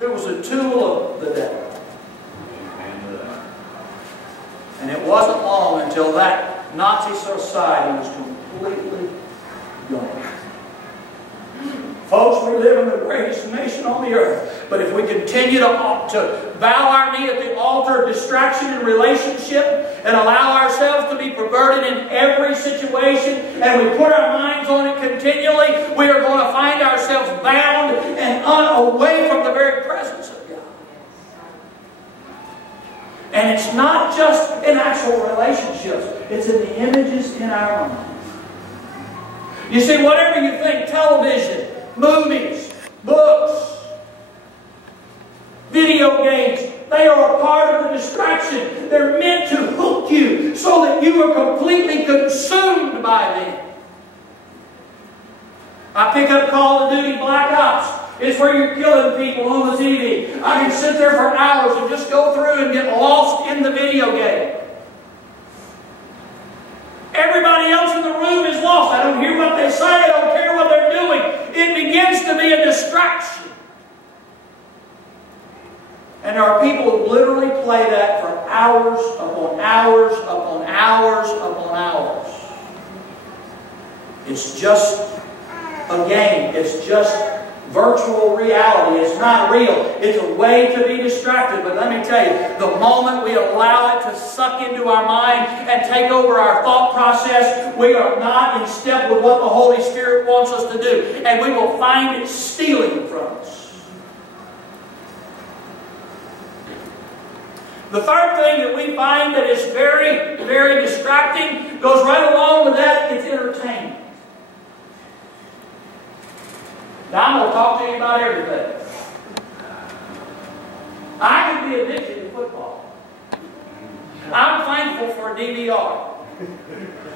It was a tool of the devil. And it wasn't long until that Nazi society was completely gone. Folks, we live in the greatest nation on the earth. But if we continue to bow our knee at the altar of distraction and relationship and allow ourselves to be perverted in every situation, and we put our minds on it continually, we are going to find ourselves bound and away from the very presence of God. And it's not just in actual relationships. It's in the images in our mind. You see, whatever you think, television, movies, books, video games, they are a part of the distraction. They're meant to hook you so that you are completely consumed by them. I pick up Call of Duty Black Ops. It's where you're killing people on the TV. I can sit there for hours and just go through and get lost in the video game. Everybody else in the room is lost. I don't hear what they say. I don't care what they're doing. It begins to be a distraction. And there are people who literally play that for hours upon hours upon hours upon hours. It's just a game. It's just virtual reality. It's not real. It's a way to be distracted. But let me tell you, the moment we allow it to suck into our mind and take over our thought process, we are not in step with what the Holy Spirit wants us to do. And we will find it stealing from us. The third thing that we find that is very, very distracting goes right along with that. It's entertainment. Now, I'm going to talk to you about everything. I can be addicted to football. I'm thankful for a DVR.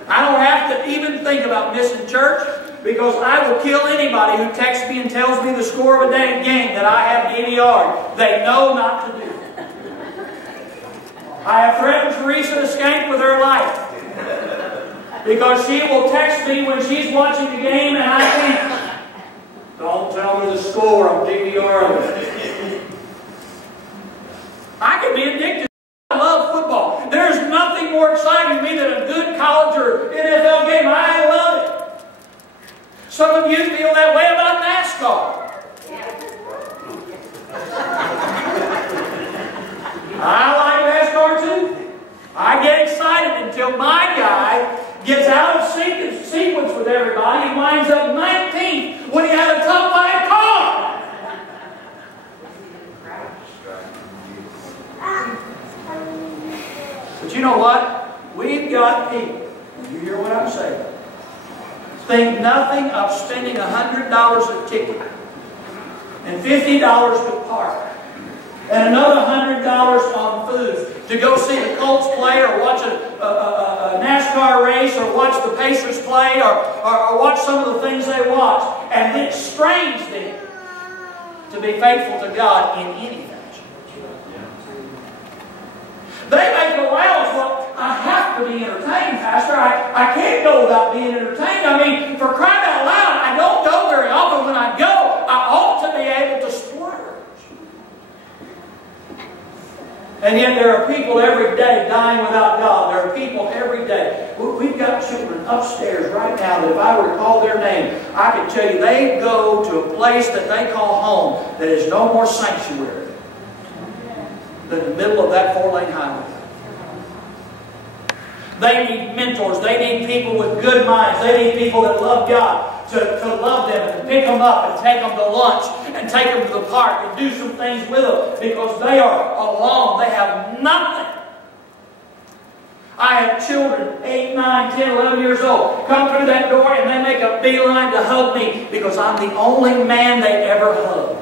I don't have to even think about missing church because I will kill anybody who texts me and tells me the score of a game that I have DVR. They know not to do it. I have threatened Teresa to skank with her life because she will text me when she's watching the game and I think, don't tell me the score, I'm DVRing. I can be addicted. I love football. There's nothing more exciting to me than a good college or NFL game. I love it. Some of you feel that way about NASCAR. I like NASCAR too. I get excited until my guy gets out of sequence with everybody. He winds up 19th when he had a top 5 car. But you know what? We've got people, and you hear what I'm saying, think nothing of spending $100 a ticket and $50 to park and another $100 on food to go see the Colts play or watch a NASCAR race or watch the Pacers play or watch some of the things they watch. And it strains them to be faithful to God in any fashion. They make allowance. Well, I have to be entertained, Pastor. I can't go without being entertained. I mean, for crying out loud, I don't go very often. When I go, I ought to be able to splurge. And yet there are people every day dying without God. There are people every day. We've got children upstairs right now that if I were to call their name, I could tell you they go to a place that they call home that is no more sanctuary than the middle of that 4-lane highway. They need mentors. They need people with good minds. They need people that love God to love them and pick them up and take them to lunch and take them to the park and do some things with them because they are alone. They have nothing. I have children, 8, 9, 10, 11 years old, come through that door and they make a beeline to hug me because I'm the only man they ever hug.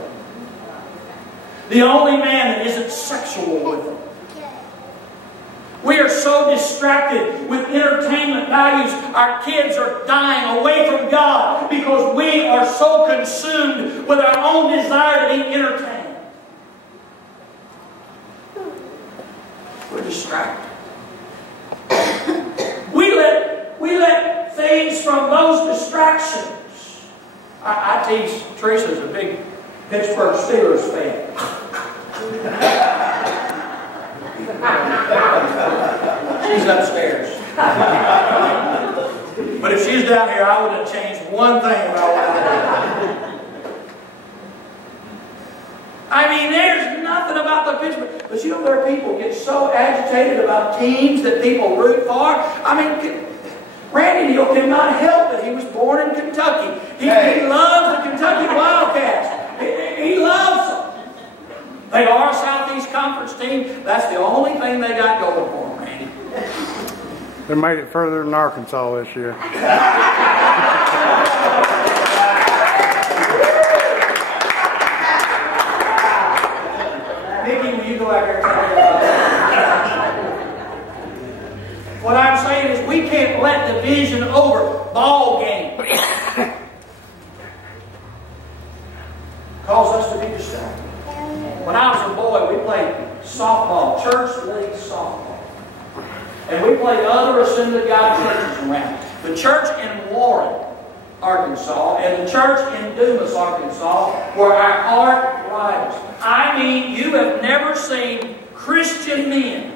The only man that isn't sexual with them. We are so distracted with entertainment values. Our kids are dying away from God because we are so consumed with our own desire to be entertained. We're distracted. We let things from those distractions. I tease Teresa's a big Pittsburgh Steelers fan. But if she's down here, I wouldn't have changed one thing about what I did. I mean, there's nothing about the Pittsburgh. But you know, there are people get so agitated about teams that people root for. I mean, Randy Neal cannot help it. He was born in Kentucky. He loves the Kentucky Wildcats. He loves them. They are a Southeast Conference team. That's the only thing they got going for them, Randy. They made it further than Arkansas this year. Mickey, will you go out there and tell me about that? What I'm saying is we can't let division over ball game cause us to be distracted. When I was a boy, we played softball, church league softball. And we played other Assembly of God churches around. The church in Warren, Arkansas, and the church in Dumas, Arkansas, were our arch rivals. I mean, you have never seen Christian men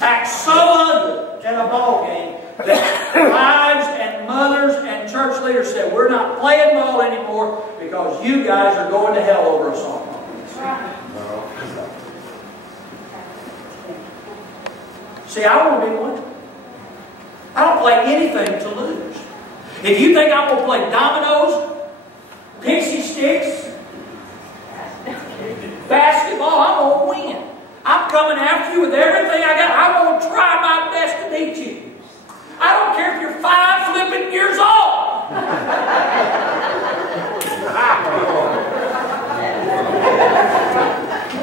act so ugly in a ball game that wives and mothers and church leaders said, we're not playing ball anymore because you guys are going to hell over a softball. See, I want to be one. I don't play anything to lose. If you think I'm going to play dominoes, pixie sticks, basketball, I'm going to win. I'm coming after you with everything I got. I'm going to try my best to beat you. I don't care if you're 5 flipping years old.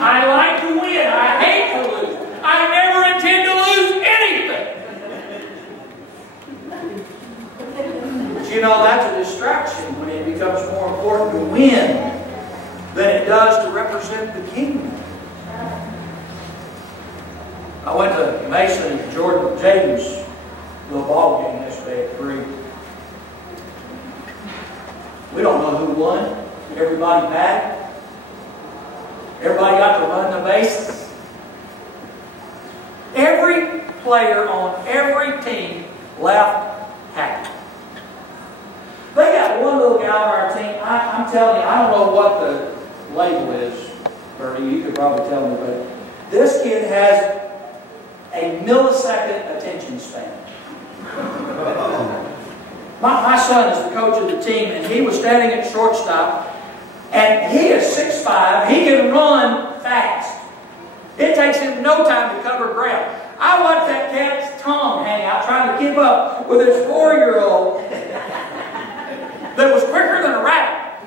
I like to win. I hate to lose. I never intend to lose anything. But you know, that's a distraction when it becomes more important to win than it does to represent the kingdom. I went to Mason and Jordan James' little ball game yesterday at 3. We don't know who won. Everybody batted. Everybody got to run the bases. Every player on every team left happy. They got one little guy on our team. I'm telling you, I don't know what the label is, Bertie. You could probably tell me, but this kid has a millisecond attention span. My son is the coach of the team, and he was standing at shortstop, and he is 6'5". He can run fast. It takes him no time to cover ground. I watched that cat's tongue hang out trying to keep up with his 4-year-old that was quicker than a rabbit.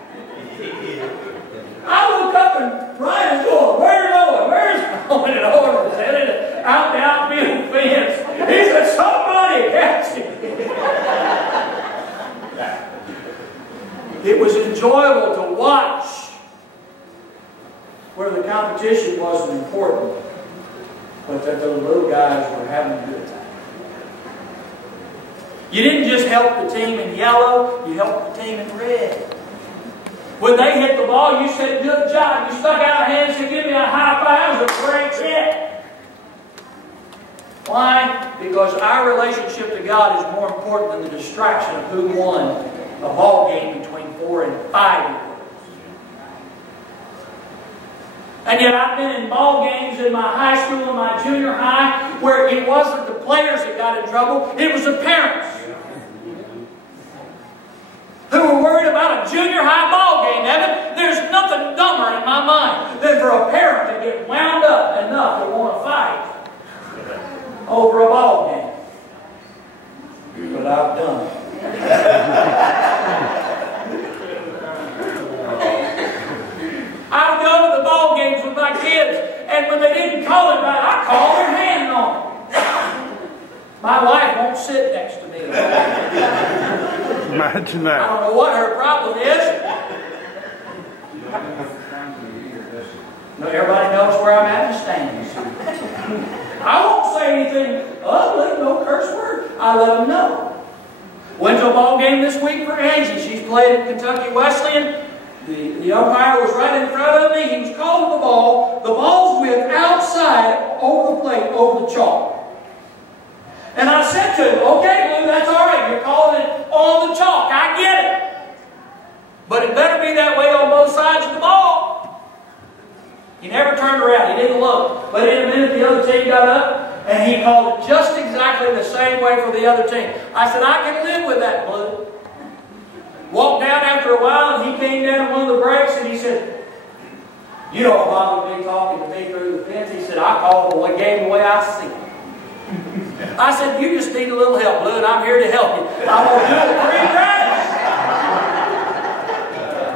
I look up and Ryan's going, where's Owen? Where's Owen? And Owen was headed out the outfield fence. He said, somebody catch him. It was enjoyable to watch where the competition wasn't important, but that the little guys were having a good time. You didn't just help the team in yellow, you helped the team in red. When they hit the ball, you said, good job. You stuck out a hand and said, give me a high five. It was a great hit. Why? Because our relationship to God is more important than the distraction of who won a ball game between 4 and 5-year-olds. And yet I've been in ball games in my high school and my junior high where it wasn't the players that got in trouble, it was the parents who were worried about a junior high ball game. Evan, there's nothing dumber in my mind than for a parent to get wound up enough to want to fight over a ball game. But I've done it. I've gone to the ball games with my kids, and when they didn't call it right, I called their hand on it. My wife won't sit next to me. Imagine that. I don't know what her problem is. No, everybody knows where I'm at in the standings. I won't say anything ugly, no curse word. I let them know. Went to a ball game this week for Angie. She's played at Kentucky Wesleyan. The umpire was right in front of me. He was calling the ball. The ball's whipped outside over the plate, over the chalk. And I said to him, okay, Lou, that's all right. You're calling it on the chalk. I get it. But it better be that way on both sides of the ball. He never turned around. He didn't look. But in a minute, the other team got up, and he called it just exactly the same way for the other team. I said, I can live with that, Blue. Walked down after a while, and he came down one of the breaks, and he said, you don't bother me talking to me through the fence. He said, I call the game the way I see it. I said, you just need a little help, Blue, and I'm here to help you. I'm going to do it 3 times.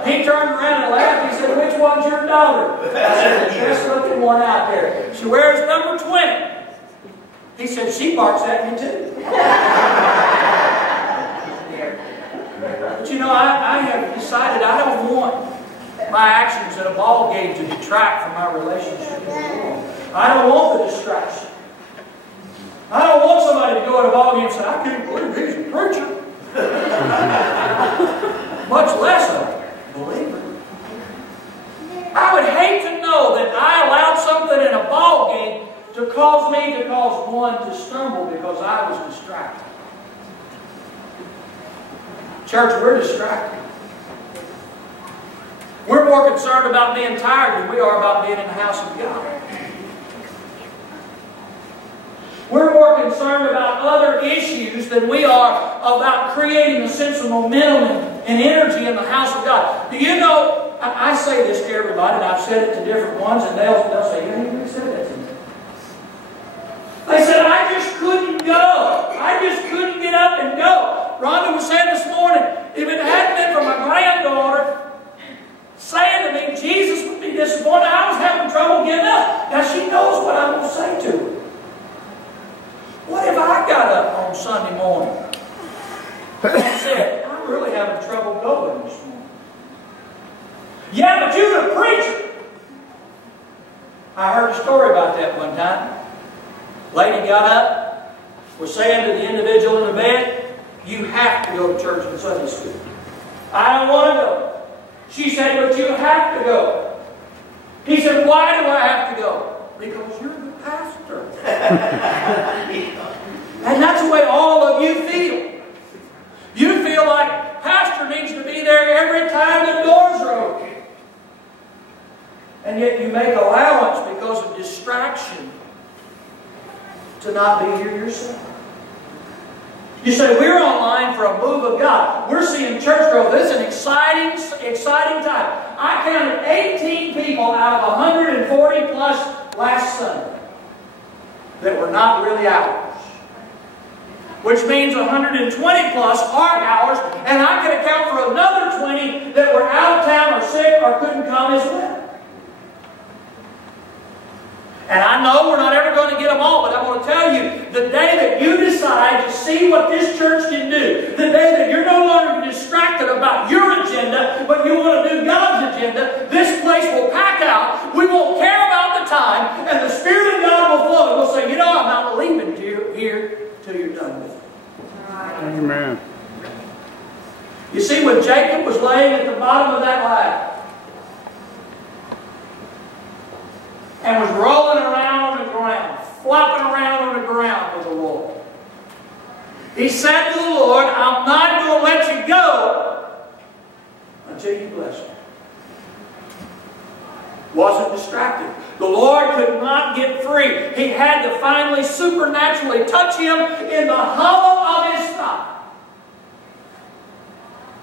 He turned around and laughed. He said, which one's your daughter? I said, the best looking one out there. She wears number 20. He said, she barks at me too. But you know, I have decided I don't want my actions at a ball game to detract from my relationship with the Lord. I don't want the distraction. I don't want somebody to go at a ball game and say, I can't believe he's a preacher. Much less a believer. I would hate to know that I allowed something in a ball game to cause me to cause one to stumble because I was distracted. Church, we're distracted. We're more concerned about being tired than we are about being in the house of God. We're more concerned about other issues than we are about creating a sense of momentum and energy in the house of God. Do you know, I say this to everybody, and I've said it to different ones, and they'll say, yeah, you said that to me. They said, I just couldn't go. I just couldn't get up and go. Rhonda was saying this morning, if it hadn't been for my granddaughter saying to me, Jesus would be disappointed, I was having trouble getting up. Now she knows what I'm going to say to her. What if I got up on Sunday morning and said, I'm really having trouble going this morning? Yeah, but you're a preacher. I heard a story about that one time. Lady got up, was saying to the individual in the bed, you have to go to church and Sunday school. I don't want to go. She said, but you have to go. He said, why do I have to go? Because you're the pastor. And that's the way all of you feel. You feel like pastor needs to be there every time the doors are open. And yet you make allowance because of distraction to not be here yourself. You say, we're online for a move of God. We're seeing church growth. This is an exciting time. I counted 18 people out of 140 plus last Sunday that were not really ours. Which means 120 plus are ours, and I can account for another 20 that were out of town or sick or couldn't come as well. And I know we're not ever going to get them all, but I'm going to tell you, the day that you decide to see what this church can do, the day that you're no longer distracted about your agenda, but you want to do God's agenda, this place will pack out. We won't care about the time, and the Spirit of God will flow. We'll say, you know, I'm not leaving here till you're done with it. Amen. You see, when Jacob was laying at the bottom of that ladder, and was rolling around on the ground, flopping around on the ground with the Lord, he said to the Lord, I'm not going to let you go until you bless me. Wasn't distracted. The Lord could not get free. He had to finally supernaturally touch him in the hollow of his thigh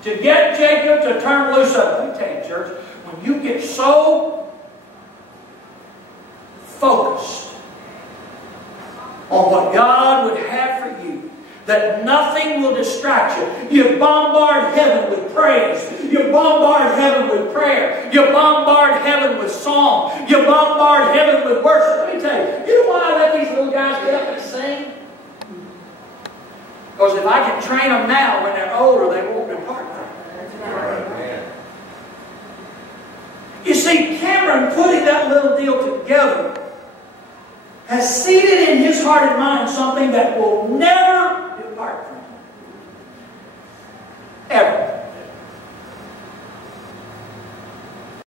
to get Jacob to turn loose of it. Let me tell you, church, when you get so focused on what God would have for you, that nothing will distract you. You bombard heaven with praise. You bombard heaven with prayer. You bombard heaven with song. You bombard heaven with worship. Let me tell you, you know why I let these little guys get up and sing? Because if I can train them now, when they're older, they won't depart from it. You see, Cameron putting that little deal together has seeded in his heart and mind something that will never